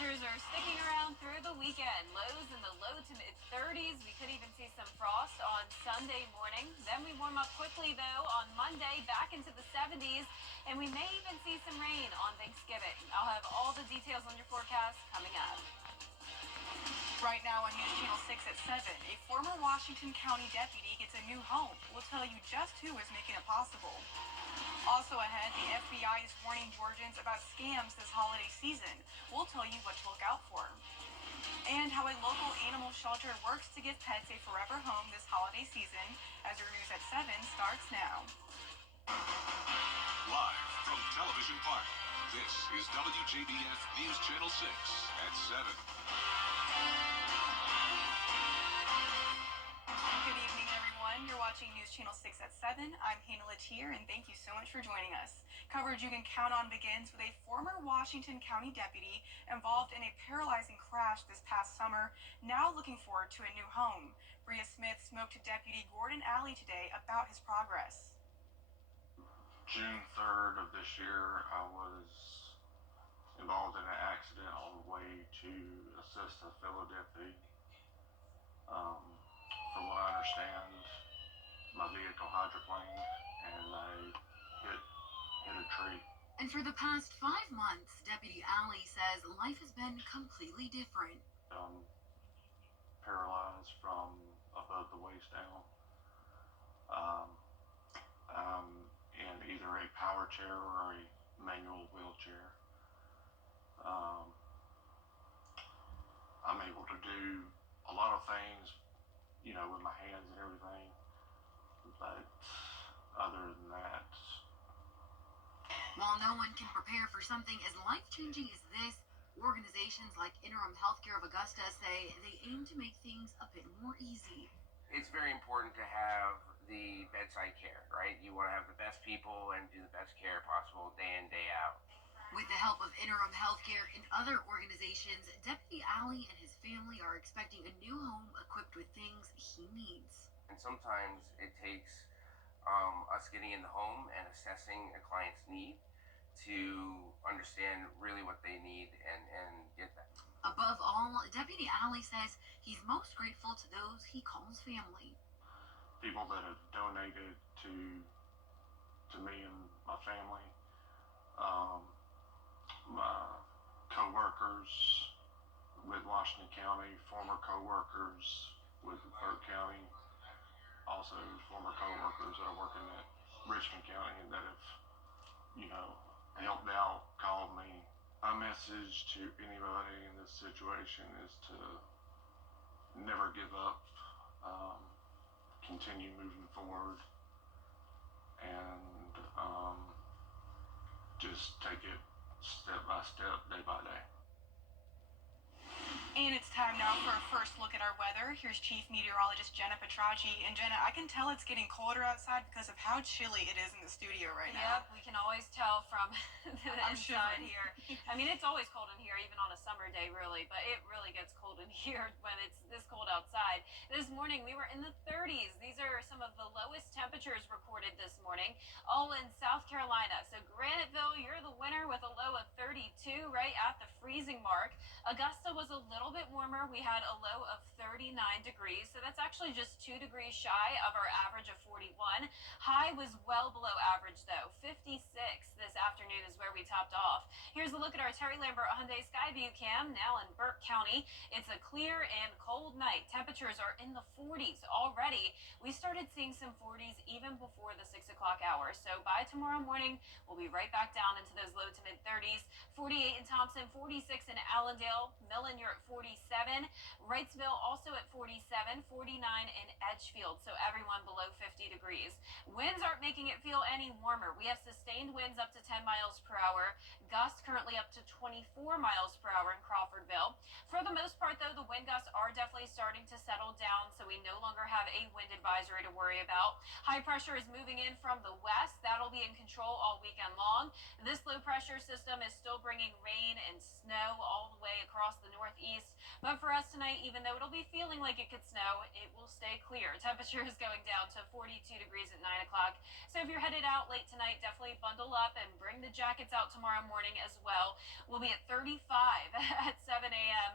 Temperatures are sticking around through the weekend. Lows in the low to mid 30s. We could even see some frost on Sunday morning. Then we warm up quickly, though, on Monday back into the 70s. And we may even see some rain on Thanksgiving. I'll have all the details on your forecast coming up. Right now on News Channel 6 at 7, a former Washington County deputy gets a new home. We'll tell you just who is making it possible. Also ahead, the FBI is warning Georgians about scams this holiday season. We'll tell you what to look out for. And how a local animal shelter works to give pets a forever home this holiday season. As your News at 7 starts now. Live from Television Park, this is WJBF News Channel 6 at 7. Good evening, everyone. You're watching News Channel 6 at 7. I'm Hannah Latier, and thank you so much for joining us. Coverage you can count on begins with a former Washington County deputy involved in a paralyzing crash this past summer, now looking forward to a new home. Bria Smith spoke to Deputy Gordon Alley today about his progress. June 3rd of this year, I was involved in an accident on the way to assist a fellow deputy. From what I understand, my vehicle hydroplaned and I hit a tree. And for the past 5 months, Deputy Alley says life has been completely different. Paralyzed from above the waist down. I'm in either a power chair or a manual wheelchair. I'm able to do a lot of things, with my hands and everything, but other than that. While no one can prepare for something as life-changing as this, organizations like Interim Healthcare of Augusta say they aim to make things a bit more easy. It's very important to have the bedside care, right? You want to have the best people and do the best care possible day in, day out. With the help of Interim Healthcare and other organizations, Deputy Alley and his family are expecting a new home equipped with things he needs. And sometimes it takes us getting in the home and assessing a client's need to understand really what they need and get that. Above all, Deputy Alley says he's most grateful to those he calls family. People that have donated to me and my family, my co-workers with Washington County, former co-workers with Burke County, also former co-workers that are working at Richmond County and that have, helped out, called me. My message to anybody in this situation is to never give up, continue moving forward, and just take it step by step, day by day. And it's time now for a first look at our weather. Here's Chief Meteorologist Jenna Petracci. And Jenna, I can tell it's getting colder outside because of how chilly it is in the studio right now. Yep, we can always tell from the I'm inside shivering here. I mean, it's always cold in here, even on a summer day, really, but it really gets cold in here when it's this cold outside. This morning, we were in the 30s. These are some of the lowest temperatures recorded this morning, all in South Carolina. So Graniteville, you're the winner with a low of 32, right at the freezing mark. Augusta was a little bit warmer. We had a low of 39 degrees, so that's actually just 2 degrees shy of our average of 41. High was well below average, though. 56 this afternoon is where we topped off. Here's a look at our Terry Lambert Hyundai Skyview cam, now in Burke County. It's a clear and cold night. Temperatures are in the 40s already. We started seeing some 40s even before the 6 o'clock hour, so by tomorrow morning, we'll be right back down into those low to mid 30s. 48 in Thompson, 46 in Allendale. Millen, you're at 47. Wrightsville also at 47, 49 in Edgefield, so everyone below 50 degrees. Winds aren't making it feel any warmer. We have sustained winds up to 10 miles per hour. Gusts currently up to 24 miles per hour in Crawfordville. For the most part, though, the wind wind gusts are definitely starting to settle down, so we no longer have a wind advisory to worry about. High pressure is moving in from the west. That'll be in control all weekend long. This low pressure system is still bringing rain and snow all the way across the northeast. But for us tonight, even though it'll be feeling like it could snow, it will stay clear. Temperature is going down to 42 degrees at 9 o'clock. So if you're headed out late tonight, definitely bundle up and bring the jackets out tomorrow morning as well. We'll be at 35 at 7 a.m.,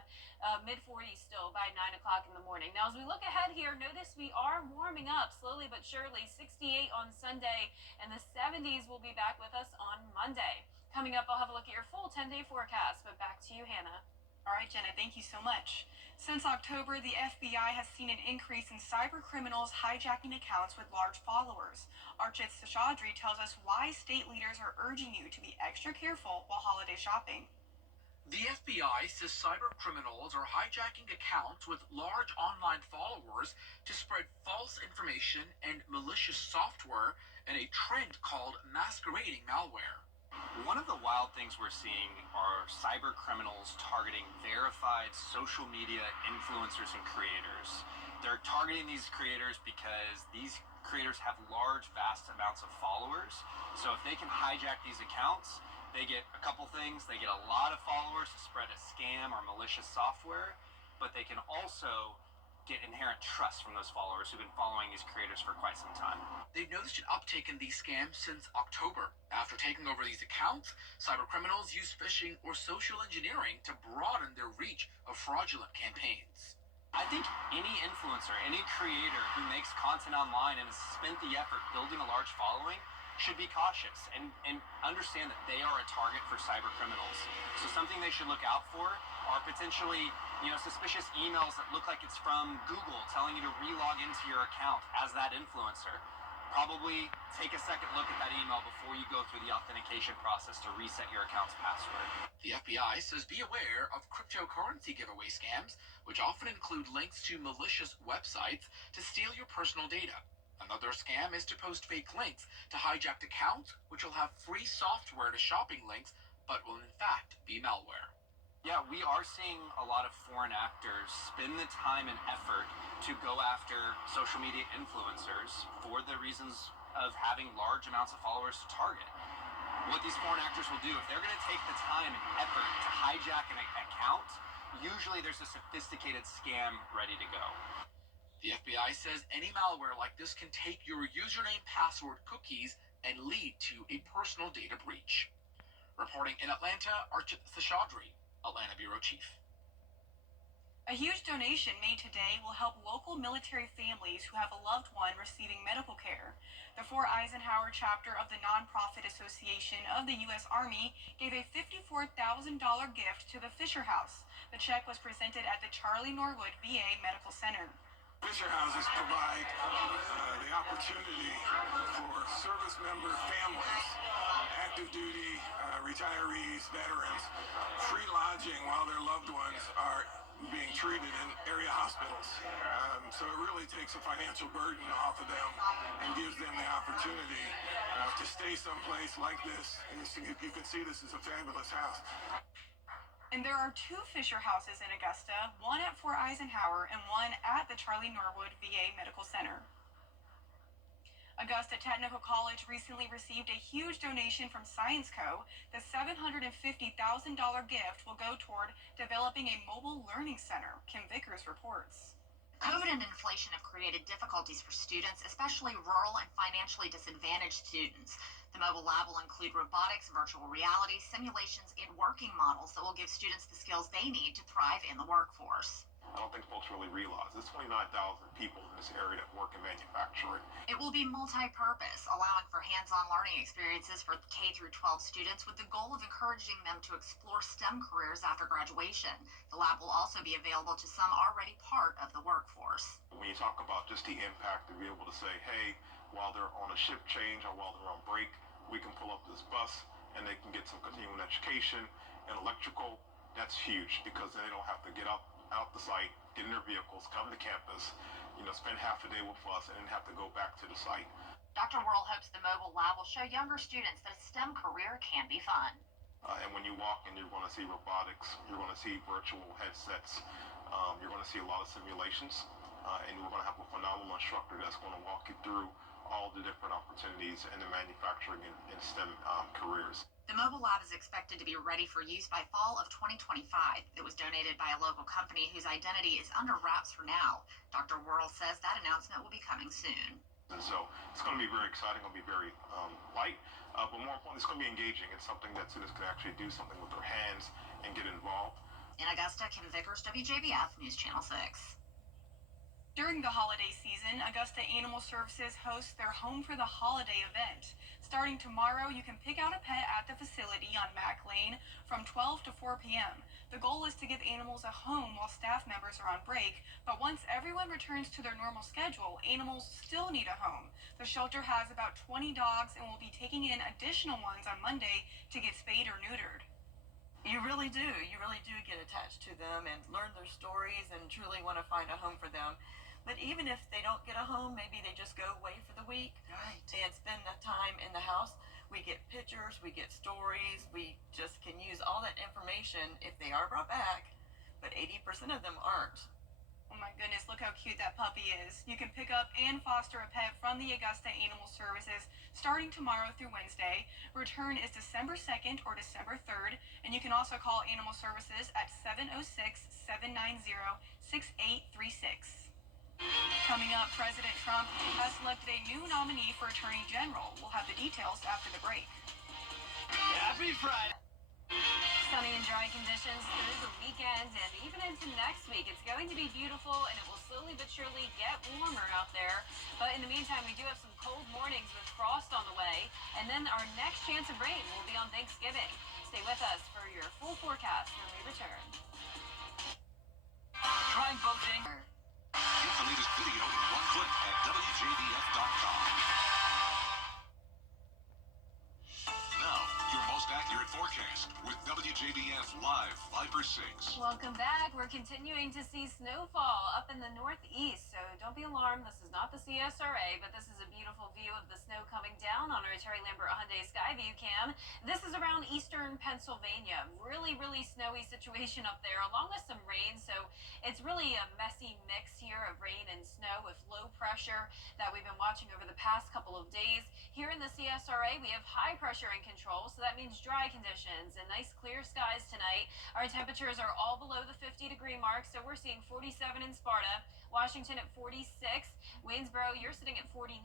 mid 40s still by 9 o'clock in the morning. Now, as we look ahead here, notice we are warming up slowly but surely. 68 on Sunday, and the 70s will be back with us on Monday. Coming up, I'll have a look at your full 10-day forecast, but back to you, Hannah. All right, Jenna, thank you so much. Since October, the FBI has seen an increase in cyber criminals hijacking accounts with large followers. Archit Seshadri tells us why state leaders are urging you to be extra careful while holiday shopping. The FBI says cyber criminals are hijacking accounts with large online followers to spread false information and malicious software in a trend called masquerading malware. One of the wild things we're seeing are cyber criminals targeting verified social media influencers and creators. They're targeting these creators because these creators have large, vast amounts of followers. So if they can hijack these accounts, they get a couple things. They get a lot of followers to spread a scam or malicious software, but they can also get inherent trust from those followers who've been following these creators for quite some time. They've noticed an uptick in these scams since October. After taking over these accounts, cyber criminals use phishing or social engineering to broaden their reach of fraudulent campaigns. I think any influencer, any creator who makes content online and has spent the effort building a large following should be cautious and understand that they are a target for cyber criminals. So something they should look out for are potentially, suspicious emails that look like it's from Google telling you to re-log into your account as that influencer. Probably take a second look at that email before you go through the authentication process to reset your account's password. The FBI says be aware of cryptocurrency giveaway scams, which often include links to malicious websites to steal your personal data. Another scam is to post fake links to hijacked accounts, which will have free software to shopping links, but will in fact be malware. Yeah, we are seeing a lot of foreign actors spend the time and effort to go after social media influencers for the reasons of having large amounts of followers to target. What these foreign actors will do, if they're going to take the time and effort to hijack an account, usually there's a sophisticated scam ready to go. The FBI says any malware like this can take your username, password, cookies, and lead to a personal data breach. Reporting in Atlanta, Archit Seshadri, Atlanta Bureau Chief. A huge donation made today will help local military families who have a loved one receiving medical care. The Fort Eisenhower chapter of the Nonprofit Association of the U.S. Army gave a $54,000 gift to the Fisher House. The check was presented at the Charlie Norwood VA Medical Center. Fisher houses provide the opportunity for service member families, active duty, retirees, veterans, free lodging while their loved ones are being treated in area hospitals. So it really takes a financial burden off of them and gives them the opportunity to stay someplace like this. And you can see this is a fabulous house. And there are two Fisher houses in Augusta, one at Fort Eisenhower and one at the Charlie Norwood VA Medical Center. Augusta Technical College recently received a huge donation from Science Co. The $750,000 gift will go toward developing a mobile learning center. Kim Vickers reports. COVID and inflation have created difficulties for students, especially rural and financially disadvantaged students. The mobile lab will include robotics, virtual reality, simulations, and working models that will give students the skills they need to thrive in the workforce. I don't think folks really realize there's 29,000 people in this area that work in manufacturing. It will be multi-purpose, allowing for hands-on learning experiences for K through 12 students with the goal of encouraging them to explore STEM careers after graduation. The lab will also be available to some already part of the workforce. When you talk about just the impact to be able to say, hey, while they're on a shift change or while they're on break, we can pull up this bus and they can get some continuing education and electrical. That's huge because then they don't have to get up out the site, get in their vehicles, come to campus, spend half the day with us and then have to go back to the site. Dr. Worrell hopes the mobile lab will show younger students that a STEM career can be fun. And when you walk in, you're going to see robotics, you're going to see virtual headsets, you're going to see a lot of simulations, and we're going to have a phenomenal instructor that's going to walk you through all the different opportunities in the manufacturing and STEM careers. The mobile lab is expected to be ready for use by fall of 2025. It was donated by a local company whose identity is under wraps for now. Dr. Worrell says that announcement will be coming soon. And so it's going to be very exciting. It'll be very light, but more importantly, it's going to be engaging. It's something that students can actually do something with their hands and get involved. In Augusta, Kim Vickers, WJBF News Channel 6. During the holiday season, Augusta Animal Services hosts their Home for the Holiday event. Starting tomorrow, you can pick out a pet at the facility on Mack Lane from 12 to 4 p.m. The goal is to give animals a home while staff members are on break, but once everyone returns to their normal schedule, animals still need a home. The shelter has about 20 dogs and will be taking in additional ones on Monday to get spayed or neutered. You really do get attached to them and learn their stories and truly want to find a home for them. But even if they don't get a home, maybe they just go away for the week and spend the time in the house. We get pictures, we get stories, we just can use all that information if they are brought back, but 80% of them aren't. Oh my goodness, look how cute that puppy is. You can pick up and foster a pet from the Augusta Animal Services starting tomorrow through Wednesday. Return is December 2nd or December 3rd, and you can also call Animal Services at 706-790-6836. Coming up, President Trump has selected a new nominee for Attorney General. We'll have the details after the break. Happy Friday. Sunny and dry conditions through the weekend and even into next week. It's going to be beautiful and it will slowly but surely get warmer out there. But in the meantime, we do have some cold mornings with frost on the way. And then our next chance of rain will be on Thanksgiving. Stay with us for your full forecast when we return. Trying boating. Get the latest video in one click at WJBF.com. Now, your most accurate forecast with WJBF Live Viper 6. Welcome back. We're continuing to see snowfall up in the northeast, so don't be alarmed. This is not the CSRA, but this is a beautiful view of the snow coming down on our Terry Lambert Hyundai Skyview cam. This is around eastern Pennsylvania. Really, really snowy situation up there, along with some rain, so it's really a messy mix here of rain and snow with low pressure that we've been watching over the past couple of days. Here in the CSRA, we have high pressure in control, so that means dry conditions and nice clear skies tonight. Our temperatures are all below the 50-degree mark, so we're seeing 47 in Sparta, Washington at 46, Waynesboro, you're sitting at 49,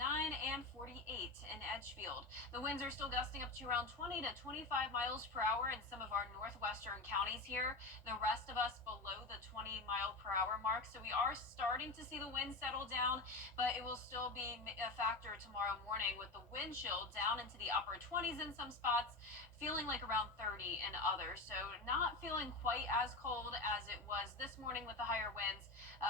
and 48 in Edgefield. The winds are still gusting up to around 20 to 25 miles per hour in some of our northwestern counties here. The rest of us below the 20-mile-per-hour mark, so we are starting to see the wind settle down, but it will still be a factor tomorrow morning with the wind chill down into the upper 20s in some spots, feeling like around 30 in others. So not feeling quite as cold as it was this morning with the higher winds,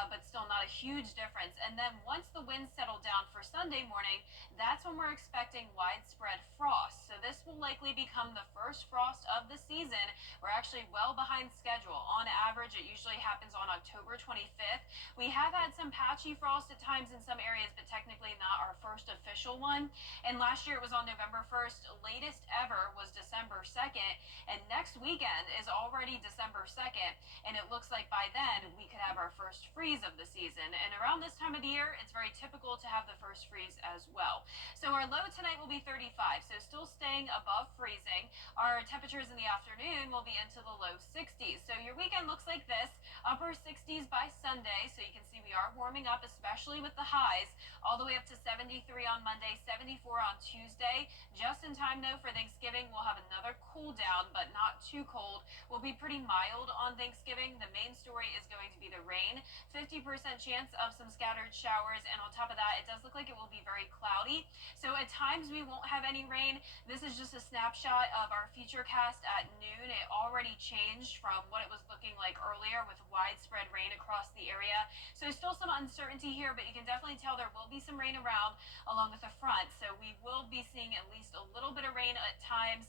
but still not a huge difference. And then once the winds settle down for Sunday morning, that's when we're expecting widespread frost. So this will likely become the first frost of the season. We're actually well behind schedule. On average, it usually happens on October 25th. We have had some patchy frost at times in some areas, but technically not our first official one. And last year it was on November 1st. Latest ever was December 2nd. And next weekend is already December 2nd. And it looks like by then we could have our first freeze of the season. And around this time of the year, it's very typical to have the first freeze as well. So our low tonight will be 35, so still staying above freezing. Our temperatures in the afternoon will be into the low 60s. So your weekend looks like this, upper 60s by Sunday. So you can see we are warming up, especially with the highs, all the way up to 73 on Monday, 74 on Tuesday. Just in time, though, for Thanksgiving, we'll have another cool down, but not too cold. We'll be pretty mild on Thanksgiving. The main story is going to be the rain. 50% chance of some scattered showers, and on top of that, it does look like it will be very cloudy. So at times we won't have any rain. This is just a snapshot of our future cast at noon. It already already changed from what it was looking like earlier with widespread rain across the area. So still some uncertainty here, but you can definitely tell there will be some rain around along with the front. So we will be seeing at least a little bit of rain at times,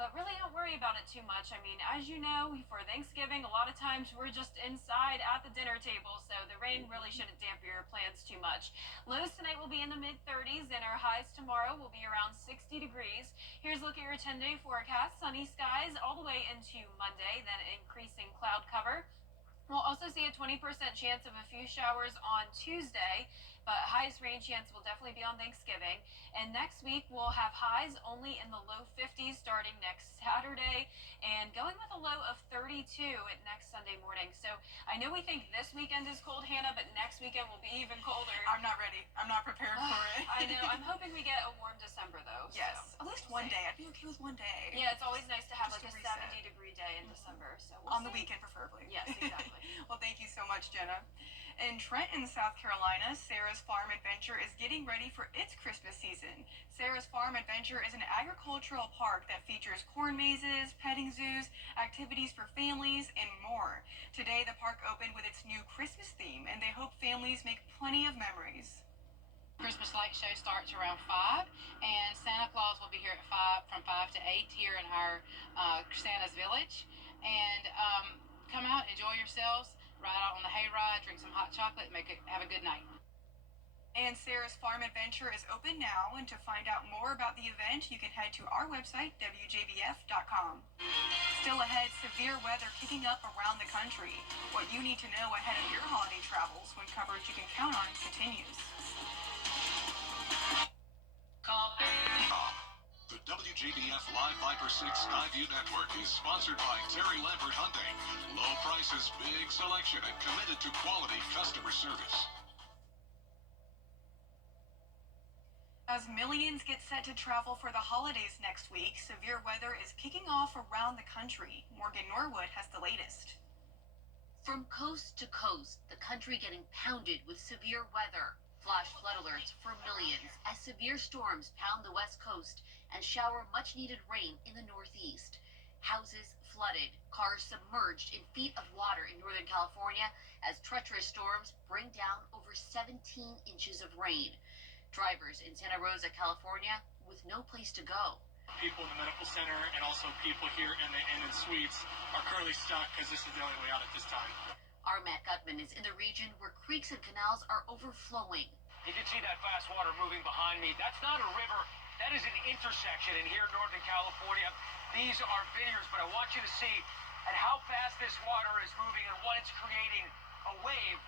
but really don't worry about it too much. I mean, as you know, for Thanksgiving, a lot of times we're just inside at the dinner table, so the rain really shouldn't dampen your plans too much. Lows tonight will be in the mid-30s, and our highs tomorrow will be around 60 degrees. Here's a look at your 10-day forecast. Sunny skies all the way into Monday, then increasing cloud cover. We'll also see a 20% chance of a few showers on Tuesday, but highest rain chance will definitely be on Thanksgiving. And next week, we'll have highs only in the low 50s starting next Saturday and going with a low of 32 at next Sunday morning. So I know we think this weekend is cold, Hannah, but next weekend will be even colder. I'm not ready. I'm not prepared for it. I know. I'm hoping we get a warm December, though. Yes. So At least one day. I'd be okay with one day. yeah, it's always nice to have Just like a to reset. 70-degree day in December. So On the weekend, preferably. Yes, exactly. Well, thank you so much, Jenna. In Trenton, South Carolina, Sarah's Farm Adventure is getting ready for its Christmas season. Sarah's Farm Adventure is an agricultural park that features corn mazes, petting zoos, activities for families, and more. Today, the park opened with its new Christmas theme, and they hope families make plenty of memories. Christmas light show starts around 5, and Santa Claus will be here at 5, from 5 to 8 here in our Santa's Village. And come out, enjoy yourselves, ride out on the hayride, drink some hot chocolate, have a good night. And Sarah's Farm Adventure is open now, and to find out more about the event, you can head to our website, WJBF.com. Still ahead, severe weather kicking up around the country. What you need to know ahead of your holiday travels when coverage you can count on continues. The WJBF Live 5/6 Skyview Network is sponsored by Terry Lambert Hyundai. Low prices, big selection, and committed to quality customer service. As millions get set to travel for the holidays next week, severe weather is kicking off around the country. Morgan Norwood has the latest. From coast to coast, the country getting pounded with severe weather. Flash flood alerts for millions as severe storms pound the west coast and shower much-needed rain in the northeast. Houses flooded, cars submerged in feet of water in Northern California as treacherous storms bring down over 17 inches of rain. Drivers in Santa Rosa, California, with no place to go. People in the medical center and also people here in the inn and suites are currently stuck because this is the only way out at this time. Our Matt Gutman is in the region where creeks and canals are overflowing. You can see that fast water moving behind me. That's not a river. That is an intersection in here in Northern California. These are vineyards, but I want you to see at how fast this water is moving and what it's creating, a wave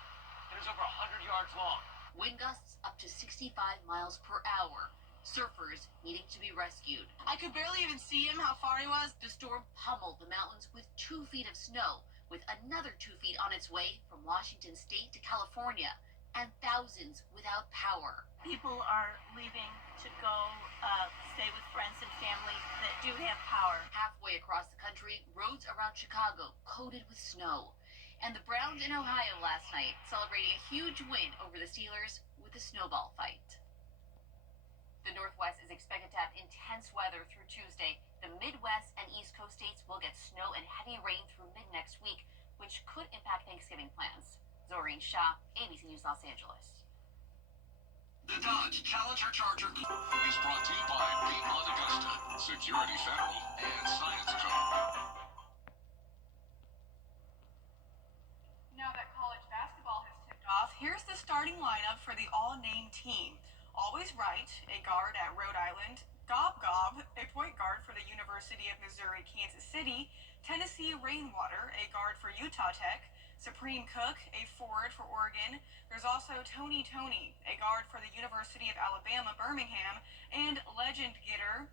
that is over 100 yards long. Wind gusts up to 65 miles per hour. Surfers needing to be rescued. I could barely even see him, how far he was. The storm pummeled the mountains with 2 feet of snow, with another 2 feet on its way from Washington State to California, and thousands without power. People are leaving to go stay with friends and family that do have power. Halfway across the country, roads around Chicago coated with snow. And the Browns in Ohio last night celebrating a huge win over the Steelers with a snowball fight. The Northwest is expected to have intense weather through Tuesday. The Midwest and East Coast states will get snow and heavy rain through mid-next week, which could impact Thanksgiving plans. Zoreen Shah, ABC News Los Angeles. The Dodge Challenger Charger is brought to you by Piedmont Augusta, Security Federal, and Science Co. Now that college basketball has tipped off, here's the starting lineup for the all-name team. Always Right, a guard at Rhode Island. Gob Gob, a point guard for the University of Missouri, Kansas City. Tennessee Rainwater, a guard for Utah Tech. Supreme Cook, a forward for Oregon. There's also Tony, a guard for the University of Alabama, Birmingham. And Legend Geter,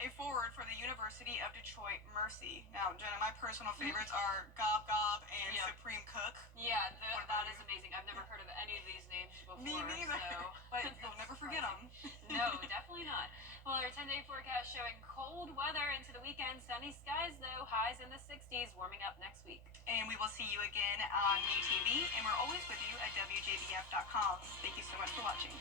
a forward for the University of Detroit, Mercy. Now, Jenna, my personal favorites are Gob Gob and Supreme Cook. Yeah, that is amazing. I've never heard of any of these names before. Me neither. So. But you'll never forget them. No, definitely not. Well, our 10-day forecast showing cold weather into the weekend. Sunny skies, though. Highs in the 60s, warming up next week. And we will see you again on MeTV, and we're always with you at WJBF.com. Thank you so much for watching.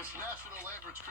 It's National Lambert's Christmas.